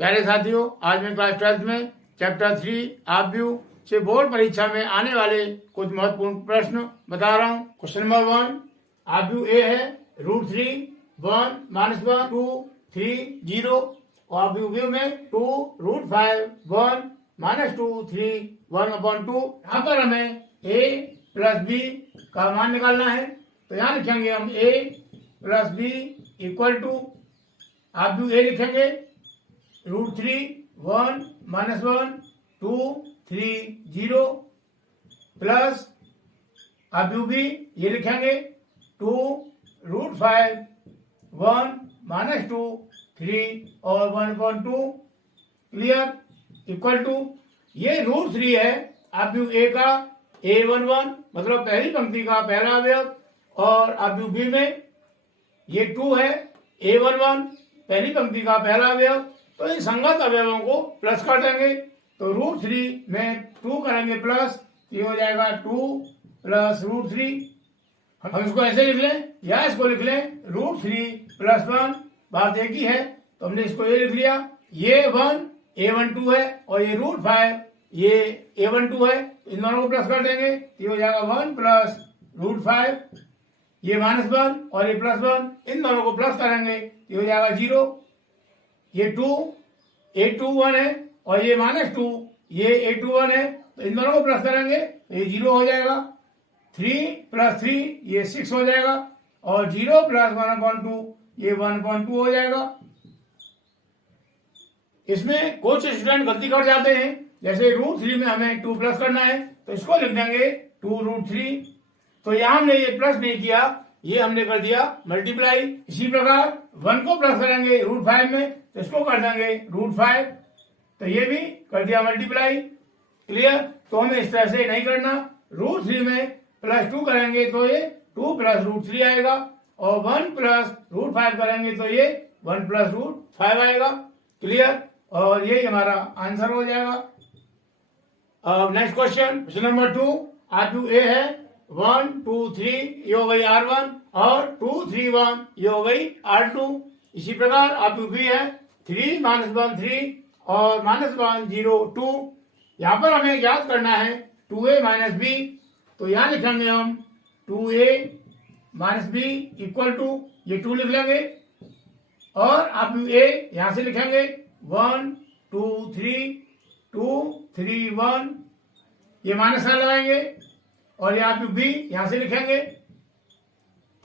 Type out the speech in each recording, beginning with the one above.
प्यारे साथियों, आज मैं क्लास 12th में चैप्टर 3 आप व्यू से बोर्ड परीक्षा में आने वाले कुछ महत्वपूर्ण प्रश्न बता रहा हूँ। क्वेश्चन नंबर 1, आप व्यू ए है √3 1 -1 2 3 0 और आप व्यू में 2 √5 1 -2 3 1/2। यहाँ पर हमें a प्लस बी का मान निकालना है, तो यहाँ लिखेंगे हम a plus B equal to आप व्यू ए लिखेंगे √3 1 -1 2 3 0 प्लस आप व्यू बी ये लिखेंगे 2 √5 1 -2 3 और 1/2 क्लियर इक्वल टू ये √3 है आप व्यू ए का a11 मतलब पहली पंक्ति का पहला अवयव और आप व्यू बी में ये 2 है a11 पहली पंक्ति का पहला अवयव, तो इन संगत अवयवों को प्लस कर देंगे। तो √3 में 2 करेंगे प्लस, ये हो जाएगा 2 प्लस √3। हम इसको ऐसे लिख लें या इसको लिख लें √3 प्लस 1, बात एक ही है, तो हमने इसको ये लिख लिया। ये 1 a12 है और ये √5 ये a12 है, इन दोनों को प्लस कर देंगे, ये हो जाएगा 1 प्लस √5, ये -1 और ये +1, इन दोनों को प्लस करेंगे, ये हो जाएगा 0। ये 2 a21 है और ये -2 ये a21 है, तो इन दोनों को प्लस करेंगे तो ये 0 हो जाएगा। 3 + 3 ये 6 हो जाएगा और 0 + 1/2 ये 1/2 हो जाएगा। इसमें कुछ स्टूडेंट गलती कर जाते हैं, जैसे √3 में हमें 2 प्लस करना है तो इसको लिख देंगे 2 √3, तो यहां हमने ये प्लस नहीं किया, ये हमने कर दिया मल्टीप्लाई। इसी प्रकार 1 को प्लस करेंगे √5 में तो इसको कर देंगे √5, तो ये भी कर दिया मल्टीप्लाई। क्लियर, तो हमें इस तरह से नहीं करना, √3 में +2 करेंगे तो ये 2 + √3 आएगा और 1 + √5 करेंगे तो ये 1 + √5 आएगा। क्लियर, और यही हमारा आंसर हो जाएगा। अब नेक्स्ट क्वेश्चन नंबर 2 आप व्यू ए है 1 2 3 ये हो गई R1 और 2 3 1 ये हो गई R2। इसी प्रकार आप व्यू बी है 3 -1 3 और -1 0 2। यहाँ पर हमें याद करना है 2a - b, तो यहाँ लिखेंगे हम 2a - b इक्वल टू ये 2 लिख लेंगे और आप व्यू ए यहाँ से लिखेंगे 1 2 3 2 3 1 ये माइनस साइन लगाएंगे और यहाँ पे बी यहाँ से लिखेंगे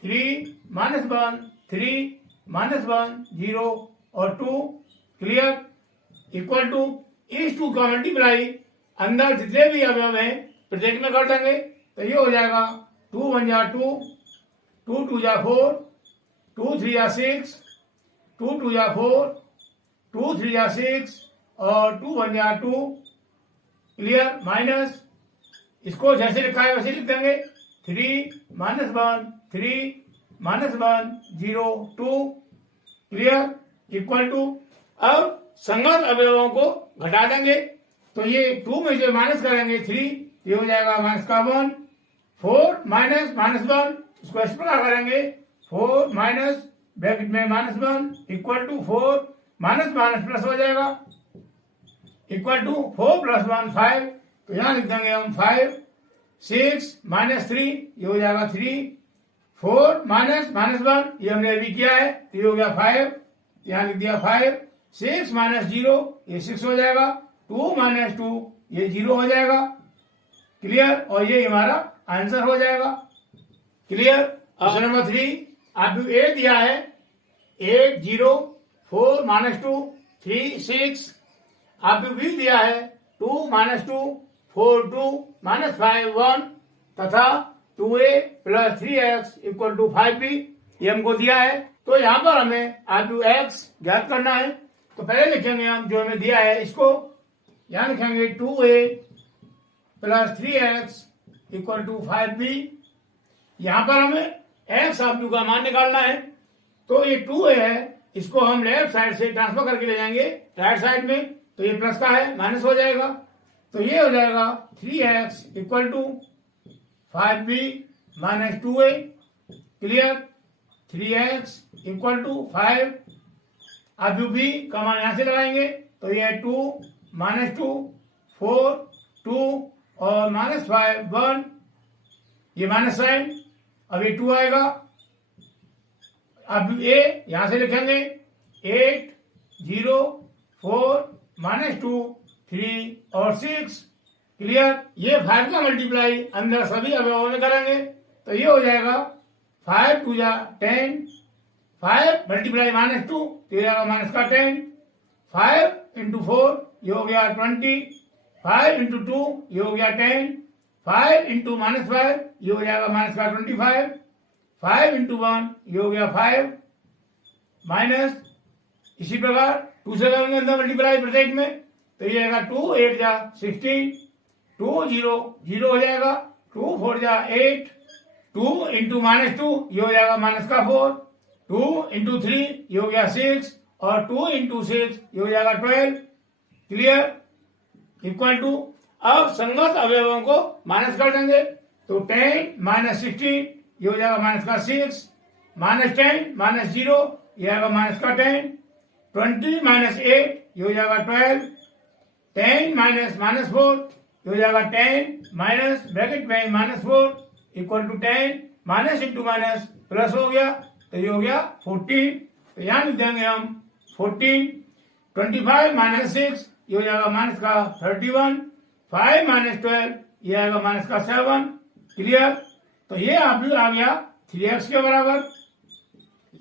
3 -1 3 -1 0 और 2 क्लियर इक्वल टू इस 2 का मल्टीप्लाई अंदर जितने भी अवयव हैं प्रत्येक में कर देंगे, तो ये हो जाएगा 2 1 जा 2 2 2 जा 4 2 3 जा 6 2 2 जा 4 2 3 जा 6 और 2 1 जा 2 क्लियर माइनस इसको जैसे लिखा है वैसे लिख देंगे 3 -1 3 -1 0 2 क्लियर इक्वल टू। अब संगत अवयवों को घटा देंगे, तो ये 2 में जो माइनस करेंगे 3 ये हो जाएगा -1 4 -1 इसको इस प्रकार करेंगे 4 माइनस ब्रैकेट में -1 इक्वल टू 4 माइनस प्लस हो जाएगा इक्वल टू 4 + 1 5, तो यहां लिख देंगे हम 5 6 -3 ये हो जाएगा 3 4 -1 ये हमने अभी किया है, तो ये हो गया 5, यहाँ लिख दिया 5 6 -0 ये 6 हो जाएगा 2 - 2 ये 0 हो जाएगा। क्लियर, और ये हमारा आंसर हो जाएगा। क्लियर, क्वेश्चन नंबर 3 आप ए दिया है 8 0 4 -2 3 6, आप बी दिया है 2 -2 4 2 -5 1 तथा 2a + 3x = 5b ये हमको दिया है। तो यहाँ पर हमें x ज्ञात करना है, तो पहले लिखेंगे हम जो हमें दिया है इसको, यहाँ लिखेंगे 2a + 3x = 5b। यहाँ पर हमें x आप का मान निकालना है, तो ये 2a है इसको हम लेफ्ट साइड से ट्रांसफर करके ले जाएंगे राइट साइड में, तो ये प्लस का है माइनस हो जाएगा, तो ये हो जाएगा 3x = 5b - 2a। Clear, 3x = 5 अब भी का मान यहां से लगाएंगे तो ये 2 -2 4 2 और -5 1, ये माइनस साइन, अब ये 2 आएगा। अब ए यहां से लिखेंगे 8 0 4 -2 3 और 6, क्लियर। ये 5 का मल्टीप्लाई अंदर सभी अवयवों में करेंगे तो ये हो जाएगा 5 2 10, 5 मल्टीप्लाई -2 तो ये जाएगा माइनस का 10, 5 इंटू 4 ये हो गया 20, 5 इंटू 2 ये हो गया 10, 5 इंटू -5 ये हो जाएगा माइनस का 25, 5 इंटू 1 ये हो गया 5 माइनस, इसी प्रकार 2 से करेंगे अंदर मल्टीप्लाई प्रत्येक में तो ये आएगा 2 8 16, 2 0 0 हो जाएगा, 2 4 8, 2 इंटू -2 ये हो जाएगा माइनस का 4, 2 इंटू 3 ये हो गया 6 और 2 इंटू 6 ये हो जाएगा 12, क्लियर। इक्वल टू, अब संगत अवयवों को माइनस कर देंगे तो 10 -16 ये हो जाएगा माइनस का 6, -10 -0 ये आएगा माइनस का 10, 20 -8 ये हो जाएगा 12, 10 -4 ये हो जाएगा 10 माइनस ब्रैकेट में -4 equal to 10 minus into minus plus हो गया तो ये हो गया 14, तो यहां लिख देंगे हम 14, 25 -6 ये हो जाएगा माइनस का 31, 5 -12 ये आएगा माइनस का 7, क्लियर। तो ये आप भी आ गया 3x के बराबर।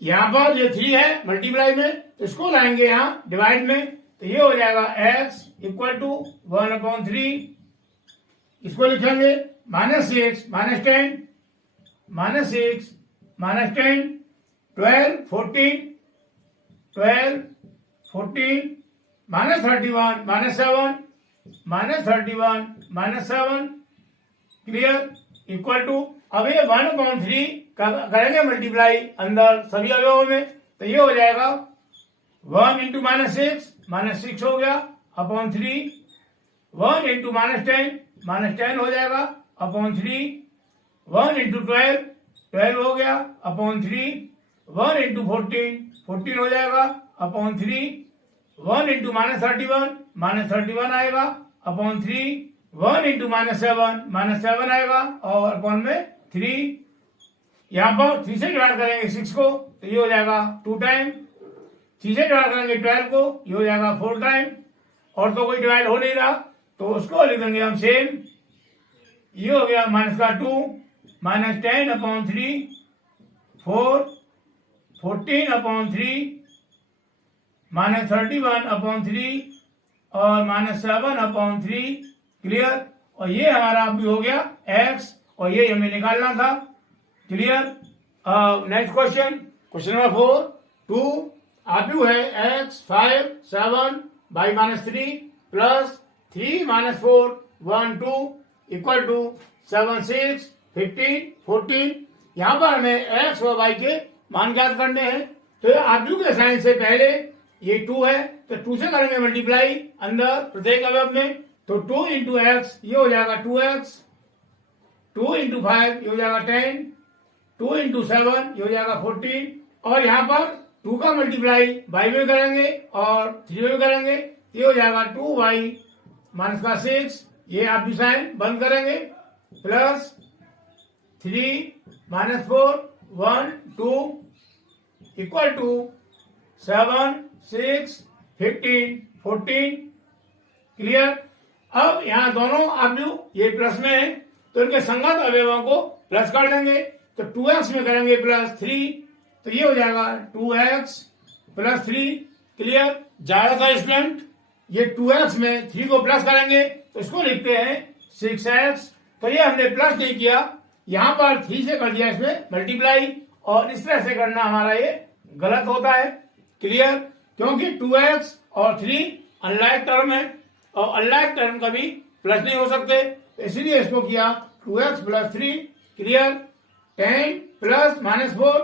यहाँ पर ये 3 है मल्टीप्लाई में तो इसको लाएंगे यहाँ डिवाइड में तो ये हो जाएगा x इक्वल टू 1/3, इसको लिखेंगे -6 -10 -6 -10 12 14 12 14 -31 -7 -31 -7, क्लियर। इक्वल टू, अब ये 1/3 करेंगे मल्टीप्लाई अंदर सभी अवयवों में तो ये हो जाएगा 1 इंटू -6 हो गया अपॉन 3, 1 इंटू -10 हो जाएगा अपॉन 3, 1 इंटू 12 हो गया अपॉन 3, 1 इंटू 14 हो जाएगा अपॉन 3, 1 इंटू -31 आएगा अपॉन 3, 1 इंटू -7 आएगा और अपॉन में 3, यहाँ पर 3 से डिवाइड करेंगे 6 को तो ये हो जाएगा 2 टाइम, 3 से डिवाइड करेंगे 12 को ये हो जाएगा 4 टाइम, और तो कोई डिवाइड हो नहीं रहा तो उसको लिख देंगे हम सेम, ये हो गया माइनस का 2 -10/3 4 14/3 -31/3 और -7/3, क्लियर। और ये हमारा भी हो गया x और ये हमें निकालना था, क्लियर। नेक्स्ट क्वेश्चन नंबर 4 2 आप्यू है x 5 7 by -3 plus 3 -4 1 2 equal to 7 6 15 14। यहाँ पर हमें x और y के मान ज्ञात करने हैं तो आप्यू के साइन से पहले ये 2 है तो 2 से करेंगे मल्टीप्लाई अंदर प्रत्येक अवयव में तो 2 इंटू एक्स ये हो जाएगा 2x, 2 इंटू 5 ये हो जाएगा 10, 2 इंटू 7 ये हो जाएगा 14 और यहाँ पर 2 का मल्टीप्लाई y में करेंगे और 3 में करेंगे ये हो जाएगा 2y माइनस का 6, ये आप भी साइन बंद करेंगे प्लस 3 -4 1 2 इक्वल टू 7 6 15 14, क्लियर। अब यहाँ दोनों आव्यूह ये प्लस में है तो इनके संगत अवयवों को प्लस कर देंगे तो 2x में करेंगे प्लस 3 तो ये हो जाएगा 2x प्लस 3, क्लियर। ज्यादा था स्टूडेंट, ये 2x में 3 को प्लस करेंगे तो इसको लिखते हैं 6x, तो ये हमने प्लस नहीं किया, यहाँ पर 3 से कर दिया इसमें मल्टीप्लाई और इस तरह से करना हमारा ये गलत होता है, क्लियर। क्योंकि 2x और 3 अनलाइक टर्म है और अनलाइक टर्म कभी प्लस नहीं हो सकते तो इसीलिए इसको किया 2x plus 3, clear. 10 plus -4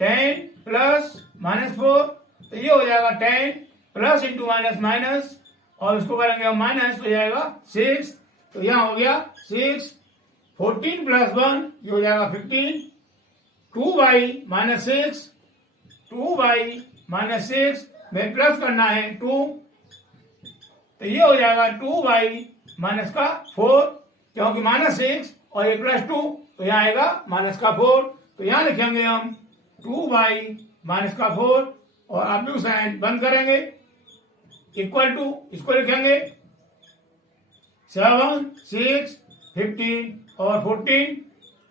10 plus -4 तो ये हो जाएगा 10 प्लस इंटू माइनस माइनस और इसको करेंगे हम माइनस हो जाएगा 6 तो यहाँ हो गया 6, 14 प्लस 1 ये हो जाएगा 15, 2 बाई -6 2 बाई माइनस 6 में प्लस करना है 2, तो ये हो जाएगा 2y माइनस का 4, क्योंकि माइनस 6 और ये प्लस 2, तो यहाँ आएगा माइनस का 4, तो यहाँ लिखेंगे हम 2y माइनस का 4 और आप साइन बंद करेंगे इक्वल टू, इसको लिखेंगे 7, 6, 15 और 14।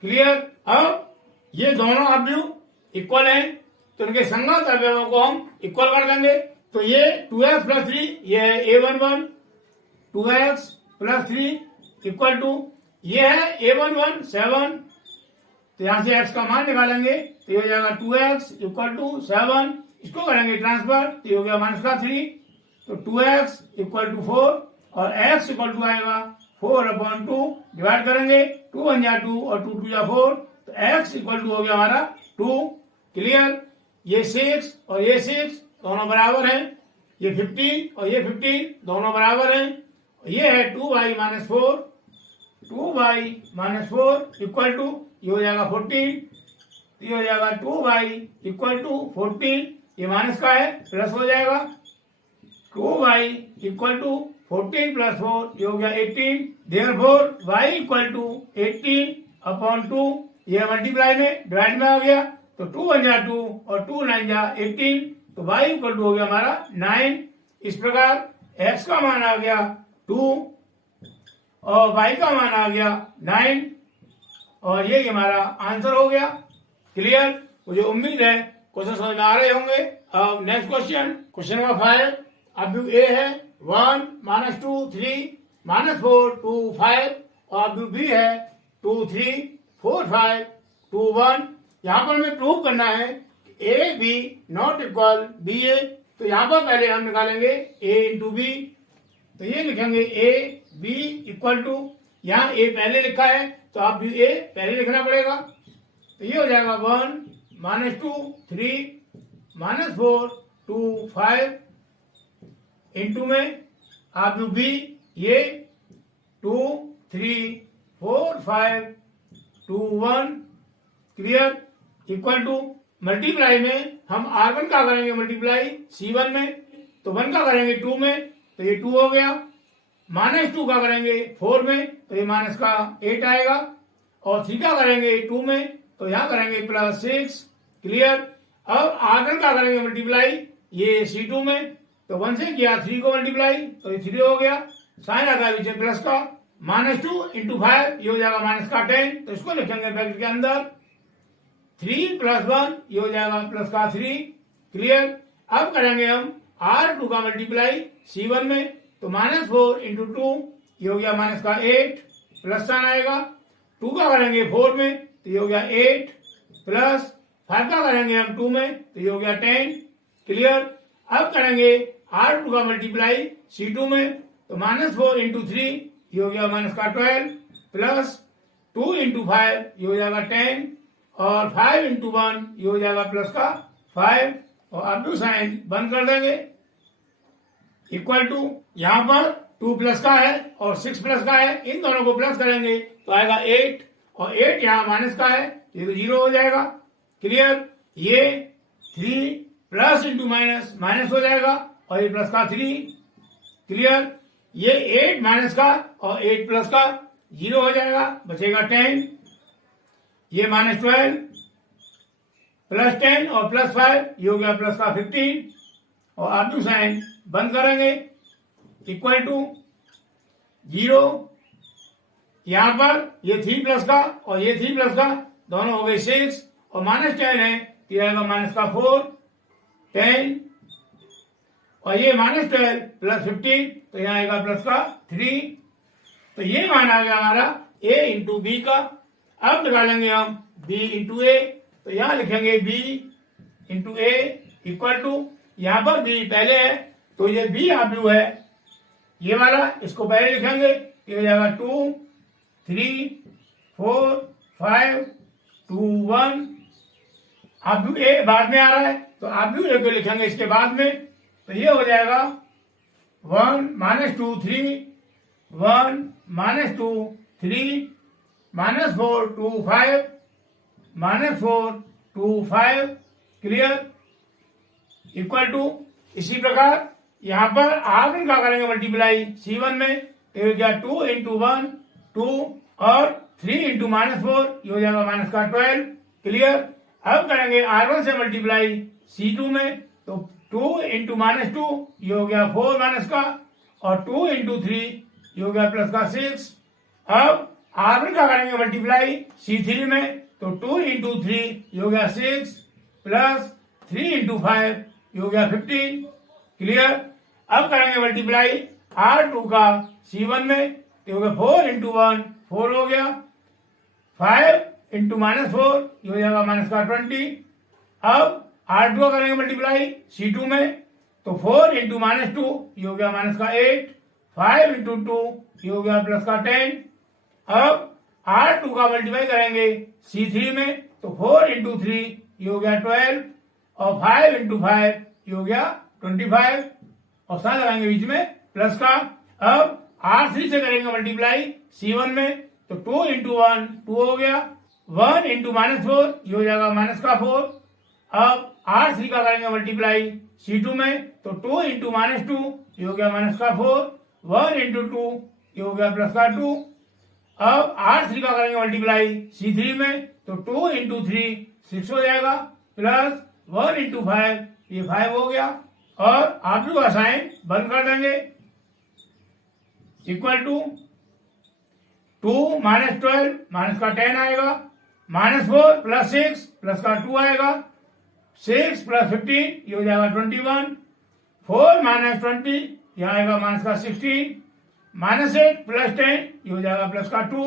क्लियर। अब ये दोनों अवयव इक्वल हैं, तो इनके संगत अवयवों को हम इक्वल कर देंगे। तो ये 2x प्लस 3, ये है a11, 2x plus 3 equal to, ये है a11 7, तो यहां से x का मान निकालेंगे, तो ये हो जाएगा 2x इक्वल टू 7, इसको करेंगे ट्रांसफर, तो ये हो गया माइनस का 3, तो 2x इक्वल टू 4 और x इक्वल टू आएगा 4/2, डिवाइड करेंगे, 2 1 जा 2 और 2 2 जा 4, तो x इक्वल टू हो गया हमारा 2। क्लियर। ये 6 और ये 6 दोनों बराबर हैं, ये 15 और ये 15 दोनों बराबर हैं, ये है 2y minus 4, 2y minus 4 equal to, ये हो जाएगा 14, ये हो जाएगा 2y इक्वल टू 14, ये माइनस का है प्लस हो जाएगा, 2y इक्वल टू 14 प्लस 4, ये हो गया 18, देयरफॉर y इक्वल टू 18/2, ये मल्टीप्लाई में डिवाइड में आ गया, तो 2 1 जा 2 और 2 9 जा 18, तो y इक्वल टू हो गया हमारा 9। इस प्रकार x का मान आ गया 2 और y का मान आ गया 9, और ये हमारा आंसर हो गया। क्लियर। मुझे उम्मीद है क्वेश्चन समझ में आ रहे होंगे। अब नेक्स्ट क्वेश्चन नंबर 5, अब ए है 1 -2 3 -4 2 5, और अब बी है 2 3 4 5 2 1। यहाँ पर हमें प्रूव करना है A B not equal B A, तो यहाँ पर पहले हम निकालेंगे ए इंटू बी, तो ये लिखेंगे ए बी इक्वल टू, यहाँ ए पहले लिखा है तो आप भी ए पहले लिखना पड़ेगा, तो ये हो जाएगा 1 -2 3 -4 2 5 इंटू में आप बी ये 2 3 4 5 2 1। क्लियर। इक्वल टू, मल्टीप्लाई में हम R1 का करेंगे मल्टीप्लाई C1 में, तो 1 का करेंगे 2 में, तो ये 2 हो गया, -2 का करेंगे 4 में, तो ये माइनस का 8 आएगा, और 3 का करेंगे 2 में, तो यहाँ करेंगे +6। क्लियर। अब R1 का करेंगे मल्टीप्लाई ये C2 में, तो 1 से किया 3 को मल्टीप्लाई, तो ये 3 हो गया, साइन आता है पीछे प्लस का, -2 इंटू 5 ये हो जाएगा माइनस का 10, तो इसको लिखेंगे ब्रैकेट के अंदर, 3 + 1 ये हो जाएगा प्लस का 3। क्लियर। अब करेंगे हम R2 का मल्टीप्लाई C1 में, तो -4 इंटू 2 ये हो गया माइनस का 8, प्लस साइन आएगा, 2 का करेंगे 4 में, तो ये हो गया 8, प्लस 5 का करेंगे हम 2 में, तो ये हो गया 10। क्लियर। अब करेंगे R2 का मल्टीप्लाई C2 में, तो -4 इंटू 3 ये हो गया माइनस का 12, प्लस 2 इंटू 5 ये हो जाएगा 10, और 5 इंटू 1 ये हो जाएगा प्लस का 5, और अब साइन बंद कर देंगे इक्वल टू, यहाँ पर 2 प्लस का है और 6 प्लस का है, इन दोनों को प्लस करेंगे तो आएगा 8, और 8 यहाँ माइनस का है, ये तो 0 हो जाएगा। क्लियर। ये 3 प्लस इंटू माइनस माइनस हो जाएगा, और ये प्लस का 3। क्लियर। ये 8 माइनस का और 8 प्लस का 0 हो जाएगा, बचेगा 10, ये -12 प्लस 10 और प्लस 5 ये हो गया प्लस का 15, और आप साइन बंद करेंगे इक्वल टू 0, यहां पर ये 3 प्लस का और ये 3 प्लस का दोनों हो गए 6, और -10 है तो आएगा माइनस का 4 10, और ये -12 प्लस 15 तो यहाँ आएगा प्लस का 3, तो ये मान आ गया हमारा a इंटू बी का। अब निकालेंगे हम b इंटू ए, तो यहाँ लिखेंगे b into A equal to, यहाँ पर b पहले है तो ये b आब्यू है ये वाला, इसको पहले लिखेंगे, ये हो जाएगा 2 3 4 5 2 1। आब्यू ए बाद में आ रहा है तो आब्यू ए को लिखेंगे इसके बाद में, तो ये हो जाएगा 1 -2 3 1 -2 3 -4 2 5 -4 2 5। क्लियर। इक्वल टू, इसी प्रकार यहाँ पर R1 का करेंगे मल्टीप्लाई C1 में, तो ये क्या 2 इंटू 1 2 और 3 इंटू -4 ये हो जाएगा -12। क्लियर। अब करेंगे R1 से मल्टीप्लाई C2 में, तो 2 इंटू -2 ये हो गया 4 माइनस का, और 2 इंटू 3 ये हो गया प्लस का 6। अब R1 का करेंगे मल्टीप्लाई C3 में, तो 2 इंटू 3 ये हो गया 6 प्लस 3 इंटू 5 ये हो गया 15। क्लियर। अब करेंगे मल्टीप्लाई R2 का C1 में, तो हो गया 4 इंटू 1 4 हो गया, 5 इंटू -4 ये हो जाएगा -20। अब R2 का करेंगे मल्टीप्लाई C2 में, तो 4 इंटू -2 ये हो गया -8, 5 इंटू 2 ये हो गया +10। अब R2 का मल्टीप्लाई करेंगे C3 में, तो 4 इंटू 3 ये हो गया 12, और 5 इंटू 5 ये हो गया 25, और साथ लगाएंगे बीच में प्लस का। अब R3 से करेंगे मल्टीप्लाई C1 में, तो 2 इंटू 1 2 हो गया, 1 इंटू -4 ये हो जाएगा -4। अब R3 का करेंगे मल्टीप्लाई C2 में, तो 2 इंटू -2 ये हो गया -4, 1 इंटू 2 ये हो गया +2। अब R3 का करेंगे मल्टीप्लाई C3 में, तो 2 इंटू 3 6 हो जाएगा, प्लस 1 इंटू 5 ये 5 हो गया, और R2 का साइन बंद कर देंगे, इक्वल टू 2 -12 माइनस का 10 आएगा, -4 प्लस 6 प्लस का 2 आएगा, 6 प्लस 15 ये हो जाएगा 21, 4 माइनस 20 ये आएगा -16, -8 प्लस 10 ये हो जाएगा प्लस का 2,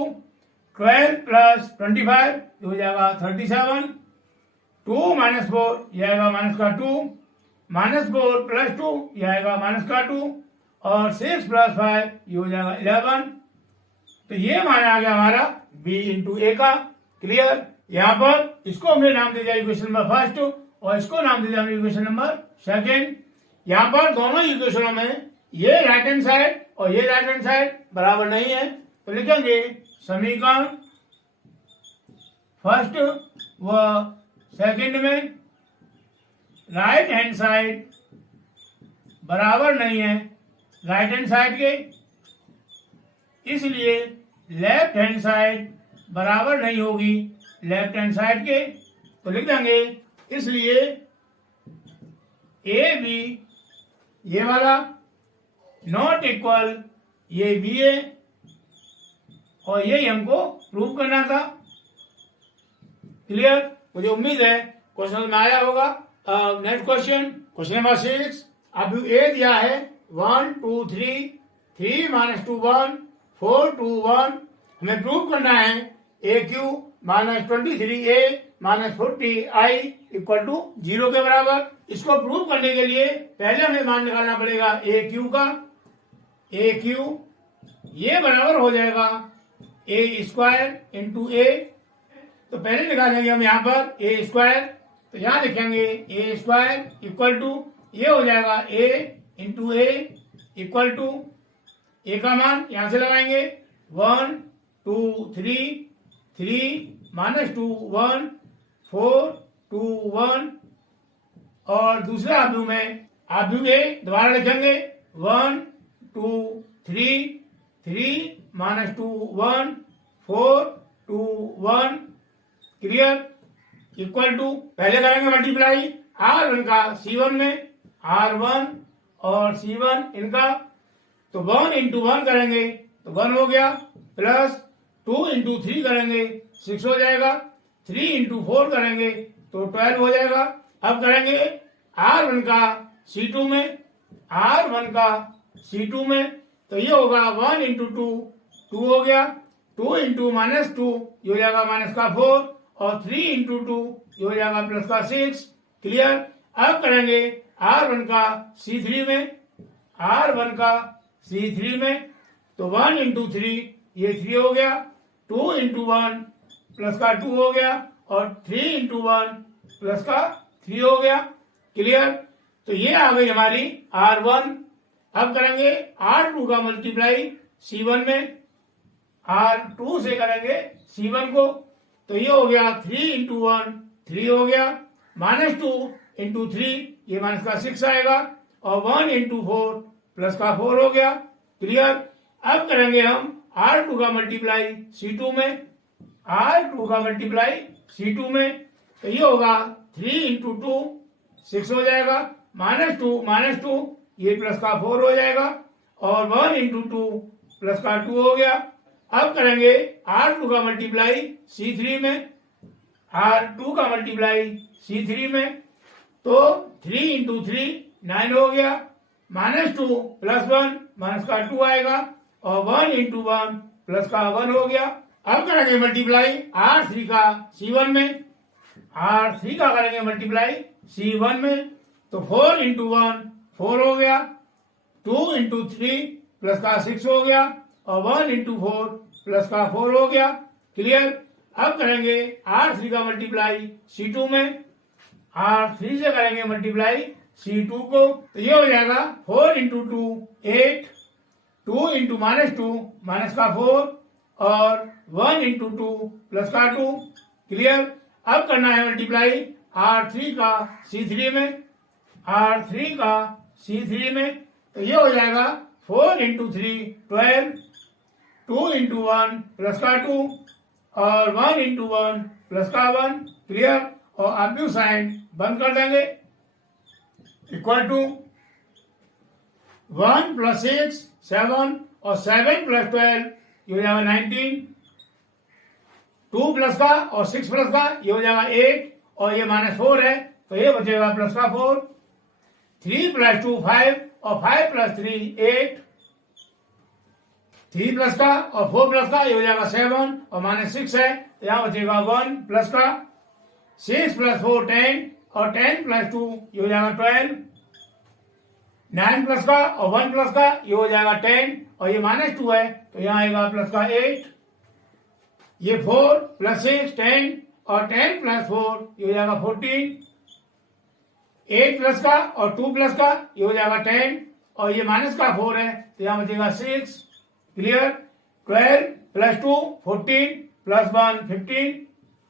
12 प्लस 25 ये हो जाएगा 37, 2 -4 ये आएगा -2, -4 प्लस 2 ये आएगा -2, और 6 प्लस 5 ये हो जाएगा 11। तो ये मान आ गया हमारा b इंटू ए का। क्लियर। यहाँ पर इसको हमने नाम दे दिया इक्वेशन नंबर फर्स्ट, और इसको नाम दे दिया इक्वेशन नंबर सेकेंड। यहाँ पर दोनों इक्वेशनों में ये राइट हैंड साइड और ये राइट हैंड साइड बराबर नहीं है, तो लिखेंगे समीकरण फर्स्ट व सेकंड में राइट हैंड साइड बराबर नहीं है राइट हैंड साइड के, इसलिए लेफ्ट हैंड साइड बराबर नहीं होगी लेफ्ट हैंड साइड के। तो लिख देंगे इसलिए ए बी ये वाला नॉट इक्वल ये बी ए, और यही हमको प्रूव करना था। क्लियर। मुझे उम्मीद है क्वेश्चन में आया होगा। Next question number 6। अब ए दिया है 1 2 3 3 -2 1 4 2 1। हमें प्रूव करना है ए Q -23a -40i equal to 0 के बराबर। इसको प्रूव करने के लिए पहले हमें मान निकालना पड़ेगा ए क्यू का। ए क्यू ये बराबर हो जाएगा ए स्क्वायर इंटू ए। तो पहले निकालेंगे हम यहाँ पर ए स्क्वायर, तो यहाँ लिखेंगे ए स्क्वायर इक्वल टू ये हो जाएगा ए इंटू ए इक्वल टू ए का मान यहां से लगाएंगे 1 2 3 3 -2 1 4 2 1, और दूसरा आब्यू में आब्यू ए दोबारा लिखेंगे 1 2 3 3 -2 1 4 2 1। क्लियर। इक्वल टू पहले करेंगे मल्टीप्लाई R1 का C1 में, R1 और C1 इनका, तो 1 इंटू 1 करेंगे तो 1 हो गया, प्लस 2 इंटू 3 करेंगे 6 हो जाएगा, 3 इंटू 4 करेंगे तो 12 हो जाएगा। अब करेंगे R1 का C2 में, R1 का C2 में, तो ये होगा 1 इंटू 2 2 हो गया, 2 इंटू -2 ये हो जाएगा -4, और 3 इंटू 2 ये हो जाएगा +6। क्लियर। अब करेंगे R1 का C3 में, R1 का C3 में, तो 1 इंटू 3 ये 3 हो गया, 2 इंटू 1 +2 हो गया, और 3 इंटू 1 +3 हो गया। क्लियर। तो ये आ गई हमारी R1। अब करेंगे R2 का मल्टीप्लाई C1 में, R2 से करेंगे C1 को, तो ये हो गया 3 इंटू 1 3 हो गया, -2 इंटू 3 ये माइनस का 6 आएगा और 1 इंटू 4 प्लस का 4 हो गया। क्लियर। अब करेंगे हम R2 का मल्टीप्लाई C2 में, R2 का मल्टीप्लाई C2 में, तो ये होगा 3 इंटू 2 6 हो जाएगा, माइनस टू ये प्लस का 4 हो जाएगा और 1 इंटू 2 प्लस का 2 हो गया। अब करेंगे R2 का मल्टीप्लाई C3 में, R2 का मल्टीप्लाई C3 में, तो 3 इंटू 3 9 हो गया, -2 प्लस 1 माइनस का 2 आएगा और 1 इंटू 1 प्लस का 1 हो गया। अब करेंगे मल्टीप्लाई R3 का C1 में, R3 का करेंगे मल्टीप्लाई C1 में, तो 4 इंटू 1 4 हो गया, 2 इंटू 3 प्लस का 6 हो गया और 1 इंटू 4 प्लस का 4 हो गया। क्लियर। अब करेंगे R3 का मल्टीप्लाई C2 में, R3 से करेंगे मल्टीप्लाई C2 को, तो ये हो जाएगा 4 इंटू 2 8, 2 इंटू -2 माइनस का 4 और 1 इंटू 2 प्लस का 2। क्लियर। अब करना है मल्टीप्लाई R3 का C3 में, R3 का C3 में, तो ये हो जाएगा 4 इंटू 3 12, 2 इंटू 1 प्लस का 2 और 1 इंटू 1 प्लस का 1। क्लियर। और ऑब्वियस साइन बंद कर देंगे, इक्वल टू 1 प्लस 6 7 और 7 प्लस 12 ये हो जाएगा 19, 2 प्लस का और 6 प्लस का ये हो जाएगा 8 और ये -4 है तो ये बचेगा प्लस का 4, 3 प्लस 2 5 और 5 प्लस 3 8, 3 प्लस का और 4 प्लस का ये हो जाएगा 7 और -6 है तो यहाँ बचेगा 1 प्लस का, 6 प्लस 4 10 और 10 प्लस 2 ये हो जाएगा 12, 9 प्लस का और 1 प्लस का ये हो जाएगा 10 और ये -2 है तो यहाँ आएगा प्लस का 8, ये 4 प्लस 6 10 और 10 प्लस 4 ये हो जाएगा 14, 8 प्लस का और 2 प्लस का ये हो जाएगा 10 और ये माइनस का 4 है तो यहाँ बचेगा 6। क्लियर। 12 प्लस 2 14 प्लस 1 15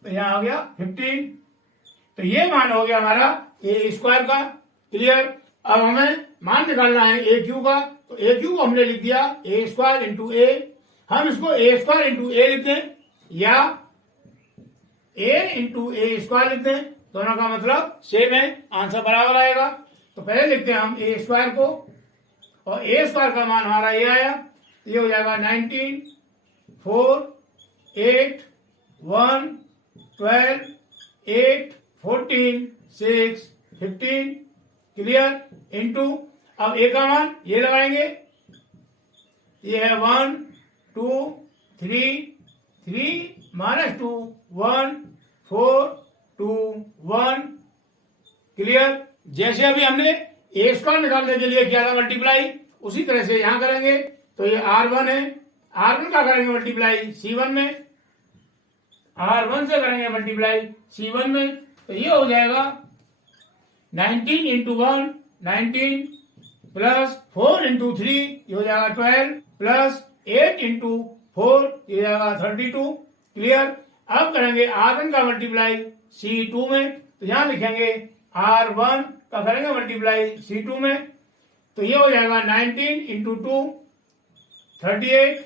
तो यहाँ आ गया 15। तो ये मान हो गया हमारा ए स्क्वायर का। क्लियर। अब हमें मान निकालना है ए क्यू का, तो ए क्यू को हमने लिख दिया ए स्क्वायर इंटू ए, हम इसको ए स्क्वायर इंटू ए लिखते हैं या ए इंटू ए स्क्वायर लिखते हैं, दोनों का मतलब सेम है, आंसर बराबर आएगा। तो पहले लिखते हैं हम ए स्क्वायर को और ए स्क्वायर का मान हमारा ये आया, ये हो जाएगा 19 4 8 1 12 8 14 6 15। क्लियर। इनटू अब ए का मान ये लगाएंगे, ये है 1 2 3 3 -2 1 4 2 1। क्लियर। जैसे अभी हमने ए स्क्वायर निकालने के लिए किया था मल्टीप्लाई, उसी तरह से यहां करेंगे। तो ये R1 है, R1 का करेंगे मल्टीप्लाई C1 में, R1 से करेंगे मल्टीप्लाई C1 में, तो ये हो जाएगा 19 इंटू 1 19 प्लस 4 इंटू 3 ये हो जाएगा 12 प्लस 8 इंटू 4 ये हो जाएगा 32। क्लियर। अब करेंगे R1 का मल्टीप्लाई C2 में, तो यहां लिखेंगे R1 का करेंगे मल्टीप्लाई C2 में, तो ये हो जाएगा 19 इंटू 2 38,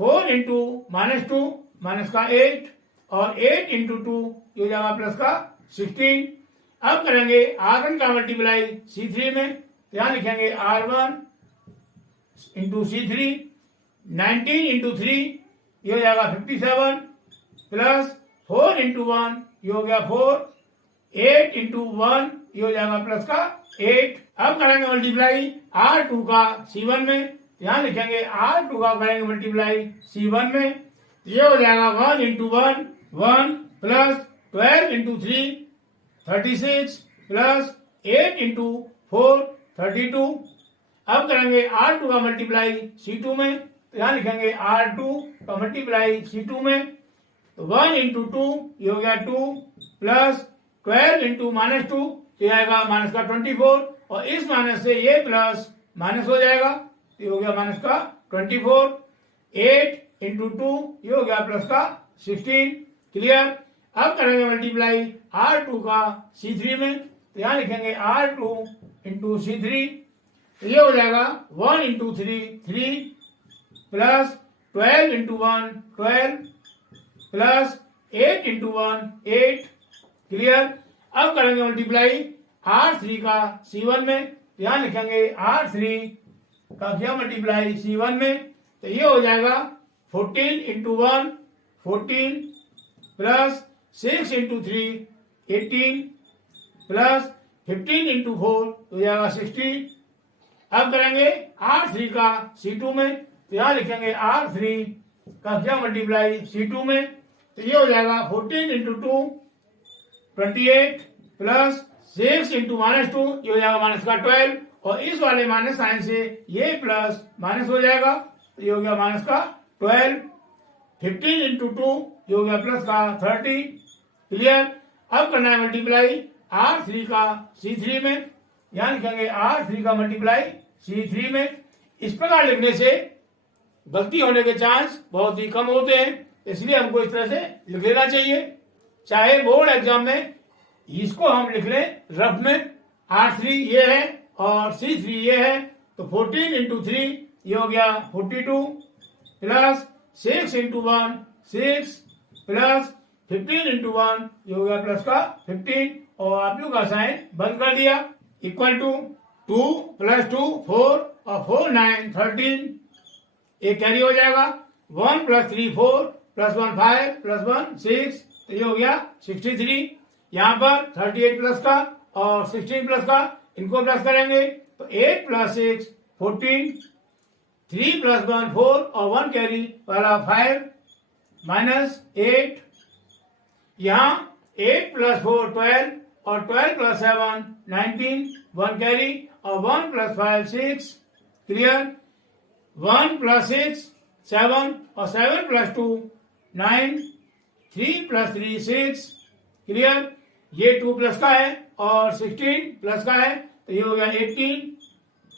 4 इंटू -2 माइनस का 8 और 8 इंटू 2 ये हो जाएगा प्लस का 16। अब करेंगे R1 का मल्टीप्लाई C3 में, तो यहां लिखेंगे R1 इंटू C3, 19 इंटू 3 ये हो जाएगा 57 प्लस 4 इंटू 1 ये हो गया 4, 8 इंटू 1 ये हो जाएगा प्लस का 8। अब करेंगे मल्टीप्लाई R2 का C1 में, यहां लिखेंगे R2 का करेंगे मल्टीप्लाई C1 में, ये हो जाएगा 1 into 1 1 plus 12 into 3 36 plus 8 into 4 32। अब करेंगे R2 का मल्टीप्लाई C2 में, तो यहां लिखेंगे R2 का मल्टीप्लाई C2 में, तो 1 इंटू 2 ये हो गया 2 प्लस 12 इंटू -2 ये आएगा माइनस का 24 और इस माइनस से ये प्लस माइनस हो जाएगा, ये हो गया माइनस का 24, 8 इंटू 2 ये हो गया प्लस का 16। क्लियर। अब करेंगे मल्टीप्लाई R2 का C3 में, तो यहाँ लिखेंगे R2 इंटू C3, तो ये हो जाएगा 1 into 3 3 plus 12 into 1 12 plus 8 into 1 8। Clear. अब करेंगे मल्टीप्लाई R3 का C1 में, तो यहाँ लिखेंगे R3 का क्या मल्टीप्लाई C1 में, तो ये हो जाएगा 14 into 1 14 plus 6 into 3 18 plus 15 into 4 तो जाएगा 60। अब करेंगे R3 का C2 में, तो यहाँ लिखेंगे R3 का क्या मल्टीप्लाई C2 में, तो ये हो जाएगा 14 इंटू 2 28 प्लस 6 इंटू -2 ये हो जाएगा माइनस का 12, और इस वाले माइनस साइन से ये प्लस माइनस हो जाएगा, तो ये हो गया माइनस का 12। 15 इंटू 2 ये हो गया प्लस का 30। क्लियर। अब करना है मल्टीप्लाई R3 का C3 में, यहाँ लिखेंगे R3 का मल्टीप्लाई C3 में। इस प्रकार लिखने से गलती होने के चांस बहुत ही कम होते हैं, इसलिए हमको इस तरह से लिख लेना चाहिए। चाहे बोर्ड एग्जाम में इसको हम लिख लें रफ में, R3 ये है और C3 ये है, तो 14 इंटू 3 ये हो गया 42 प्लस 6 इंटू 1 6 प्लस 15 इंटू 1 ये हो गया प्लस का 15, और आप लोग का साइन बंद कर दिया। इक्वल टू 2 प्लस 2 4 और 4 9 13, एक कैरी हो जाएगा। 1 प्लस 3 4 प्लस 1 5 प्लस 1 6, तो ये हो गया 63। यहाँ पर 38 प्लस का और 16 प्लस का इनको प्लस करेंगे, तो 8 प्लस 6 14 3 प्लस 1 4 और 1 कैरी वाला 5 माइनस 8। यहाँ 8 प्लस 4 12 और 12 प्लस 7 19 1 कैरी और 1 प्लस 5 6। क्लियर। 1 प्लस 6 7 और 7 प्लस 2 9 3 प्लस 3 6। क्लियर। ये 2 प्लस का है और 16 प्लस का है, तो ये हो गया 18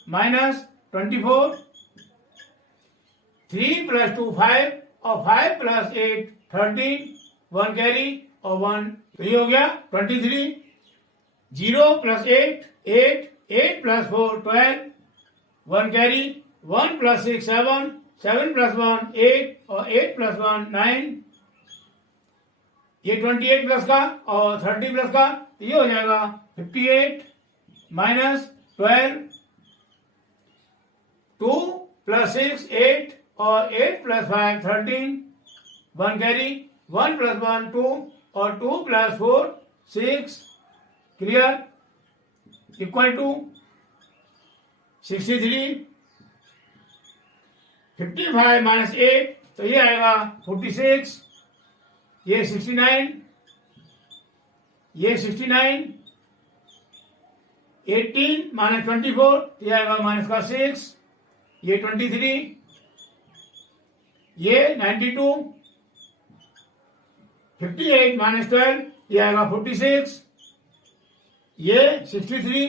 माइनस 24। 3 प्लस 2 5 और 5 प्लस 8 13 1 कैरी और 1, तो ये हो गया 23। 0 plus 8 8 8 plus 4 12 1 carry 1 plus 6 7 7 plus 1 8 और 8 प्लस 1 9। ये 28 प्लस का और 30 प्लस का, तो ये हो जाएगा 58 माइनस 12। 2 प्लस 6 8 और 8 प्लस 5 13 1 कैरी 1 प्लस 1 2 और 2 plus 4 6। Clear. Equal to 63। 55 minus 8, तो ये आएगा 46। ये 69 ये 69। 18 माइनस 24, ये आएगा माइनस का 6। ये 23। ये 92। 58 माइनस 12, ये आएगा 46। ये 63,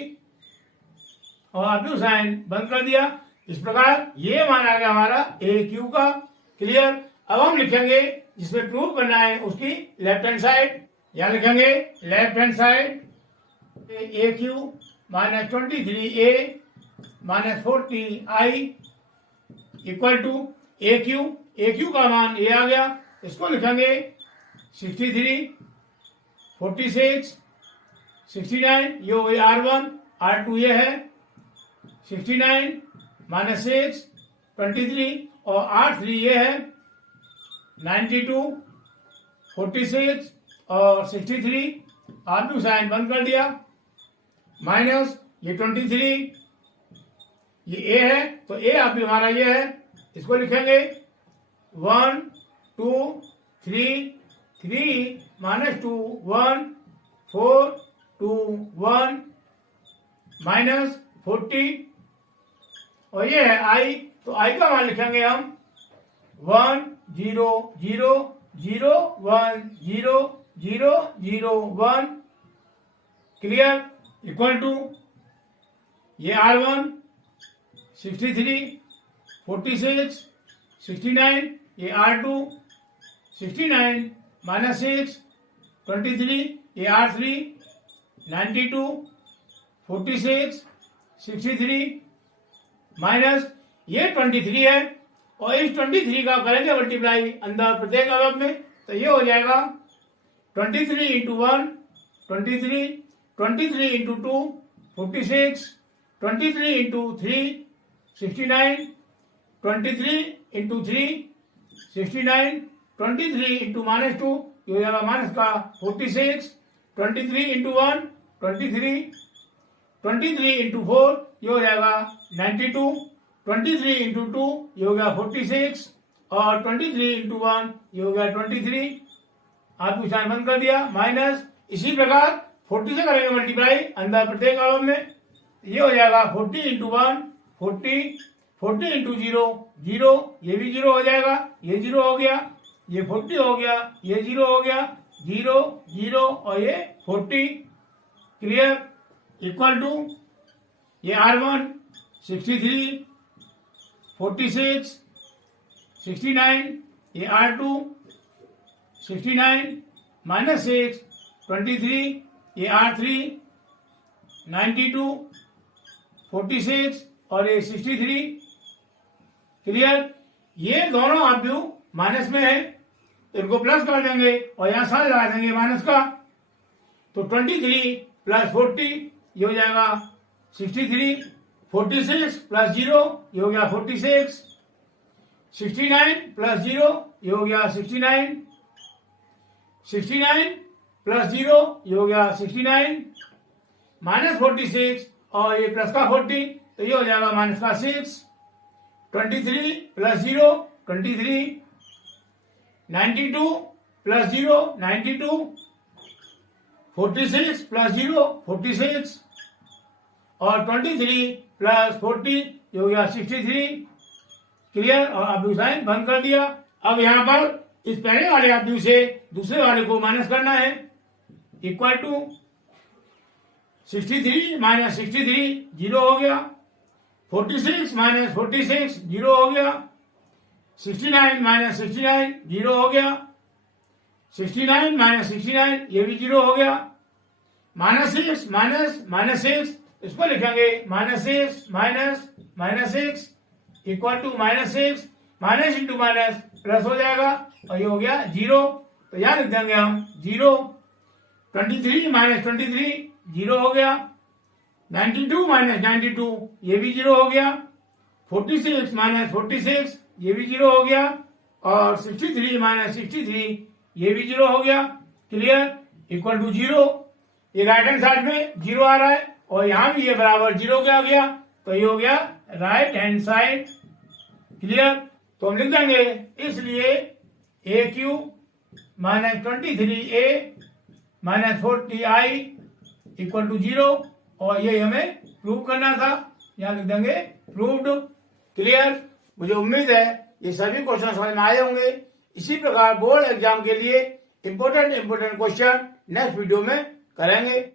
और आपने साइन बंद कर दिया। इस प्रकार ये मान आ गया हमारा AQ का। क्लियर। अब हम लिखेंगे जिसमें प्रूव करना है उसकी लेफ्ट हैंड साइड, यहां लिखेंगे left hand side AQ minus 23A minus 40I equal to AQ का मान ये आ गया, इसको लिखेंगे 63 46 69, ये हो गई R1 R2 ये है 69 माइनस 6 23 और R3 ये है 92 46 और 63। R2 साइन बंद कर दिया। माइनस ये 23, ये A है, तो A आप हमारा ये है, इसको लिखेंगे 1 2 3 3 माइनस 2 1 4 2 1 माइनस 40, और ये है I, तो I का मान लिखेंगे हम 1 0 0 0 1 0 0 0 1। क्लियर। इक्वल टू ये R1 63 46 69, ये R2 69 माइनस 6 23, ये R3 92 46, 63 माइनस ये 23 है और इस 23 का करेंगे मल्टीप्लाई अंदर प्रत्येक अवयव में, तो ये हो जाएगा 23 into 1 23, 23 into 2 46, 23 into 3 69, 23 into 3 69, 23 into -2 ये हो जाएगा माइनस का 46, 23 इंटू 1 23, 23 इंटू 4 ये हो जाएगा 92, 23 इंटू 2 ये हो गया 46 और 23 इंटू 1 ये हो गया 23। आप निशान बंद कर दिया माइनस। इसी प्रकार 40 से करेंगे मल्टीप्लाई अंदर प्रत्येक अवयव में, ये हो जाएगा 40 इंटू 1 40, 40 इंटू 0 0 ये भी 0 हो जाएगा, ये 0 हो गया, ये 40 हो गया, ये 0 हो गया 0 0 और ये 40 क्लियर इक्वल टू ये R1 63 46 69 ये R2 69 माइनस 6 23 ये R3 92 46 और ये 63 क्लियर। ये दोनों ऑब्यू माइनस में है तो इनको प्लस कर देंगे और यहां साइन लगा देंगे माइनस का, तो 23 प्लस 40 ये हो जाएगा 63, 46 प्लस 0 ये हो गया 46, 69 प्लस 0 ये हो गया 69, 69 प्लस 0 ये हो गया 69 माइनस 46 और ये प्लस का 40 तो ये हो जाएगा माइनस का 6, 23 प्लस 0 23, 92 प्लस 0 92, 46 प्लस 0 46 और 23 प्लस 40 ये हो गया 63 क्लियर। और अब साइन बंद कर दिया। अब यहाँ पर इस पहले वाले ऑब्यू से दूसरे वाले को माइनस करना है, इक्वल टू 63 माइनस 63 जीरो हो गया, 46 माइनस 46 जीरो हो गया, 69 माइनस 69 जीरो हो गया, 69 माइनस 69 ये भी जीरो हो गया, -6 माइनस -6 इसको लिखेंगे -6 minus -6 equal to -6 minus into minus plus हो जाएगा और ये हो गया 0, तो यहां लिख देंगे हम 0, 23 माइनस 23 जीरो हो गया, 92 माइनस 92 ये भी जीरो हो गया, 46 माइनस 46 ये भी जीरो हो गया और 63 माइनस 63 ये भी जीरो हो गया क्लियर इक्वल टू 0। ये राइट हैंड साइड में 0 आ रहा है और यहां भी ये बराबर 0 क्या हो गया, तो ये हो गया राइट हैंड साइड क्लियर। तो हम लिख देंगे इसलिए AQ minus 23A minus 40I equal to 0 और ये हमें प्रूव करना था, यहां लिख देंगे प्रूव्ड क्लियर। मुझे उम्मीद है ये सभी क्वेश्चन समझ में आए होंगे। इसी प्रकार बोर्ड एग्जाम के लिए इंपॉर्टेंट क्वेश्चन नेक्स्ट वीडियो में करेंगे।